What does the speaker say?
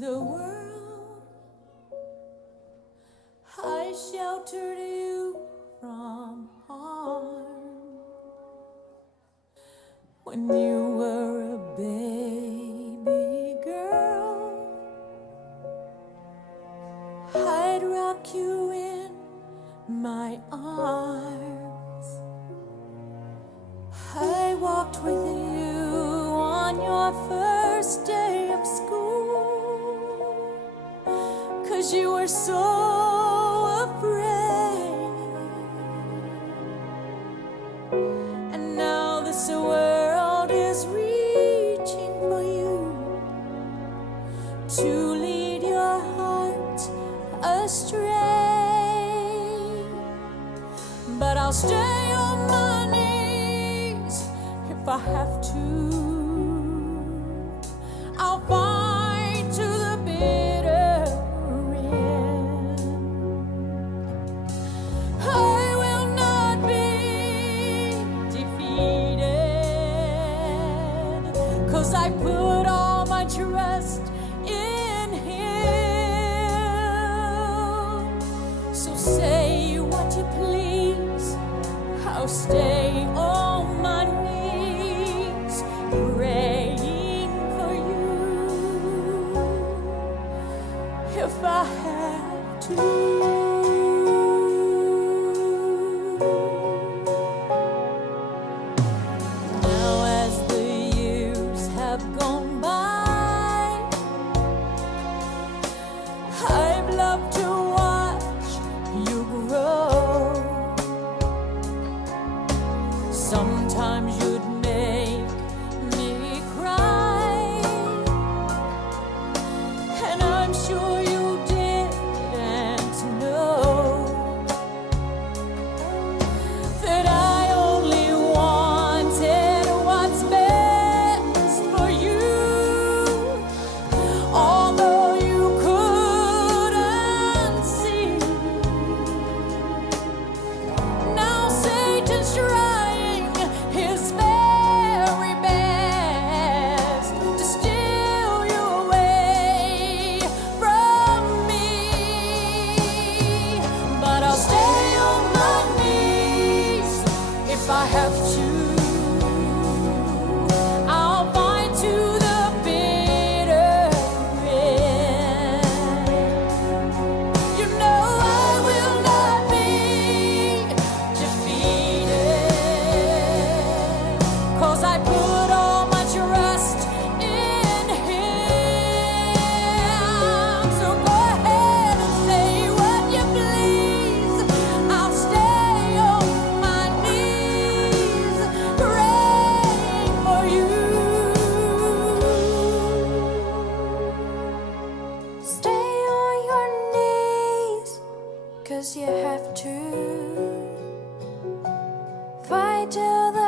the world. I sheltered you from harm when you were a baby girl. I'd rock you in my arms. I walked with you on your first day of school, 'cause you were so afraid. And now this world is reaching for you to lead your heart astray. But I'll stay on my knees if I have to. I'll fight to the bitter end. I will not be defeated, 'cause I put all my trust in Him. So say what you please, I'll stay on my knees praying for you if I have to. Now as the years have gone by, I've loved to watch you grow. Sometimes you'd make me cry, and I'm sure you didn't know that I only wanted what's best for you, although you couldn't see. Now Satan's trying his very best to steal you away from me. But I'll stay on my knees if I have to. I'll fight to the bitter end. You know I will not be defeated, 'cause I put all my trust in Him. So go ahead and say what you please, I'll stay on my knees praying for you. Stay on your knees, 'cause you have to. Fight till the